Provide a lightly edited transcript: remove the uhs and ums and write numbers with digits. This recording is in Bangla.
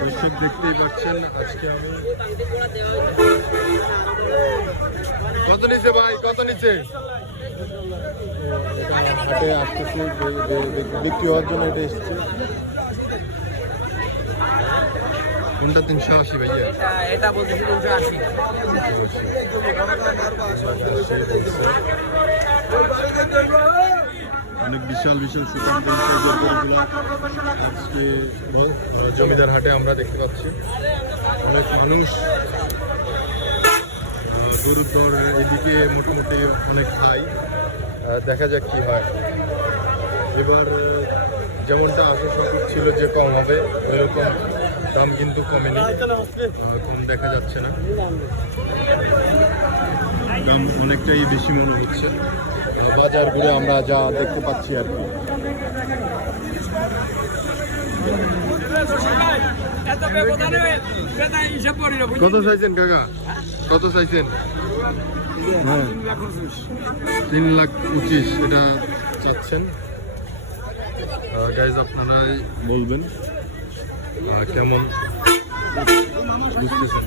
দর্শক দেখতেই পাচ্ছেন আজকে আমি কত নিচে ভাই, কত নিচে হাটে আসতেছে বিক্রি হওয়ার জন্য। এটা এসছে কোনটা? 380 ভাইয়া, এটা বলতেছি 380। অনেক বিশাল বিশাল সুপার আজকে জমিদার হাটে আমরা দেখতে পাচ্ছি। অনেক মানুষ গরুর দর এদিকে মোটামুটি অনেক হাই। দেখা যাক কি হয়। এবার যেমনটা আশা সম্ভব ছিল যে কম হবে, ওইরকম দাম কিন্তু কমেনি, কম দেখা যাচ্ছে না, দাম অনেকটাই বেশি মনে হচ্ছে বাজার ঘুরে আমরা যা দেখতে পাচ্ছি আর কি। কত চাইছেন কাকা, কত চাইছেন? হ্যাঁ 3,25,000 এটা চাচ্ছেন। গাইজ আপনারাই বলবেন কেমন বুঝতেছেন।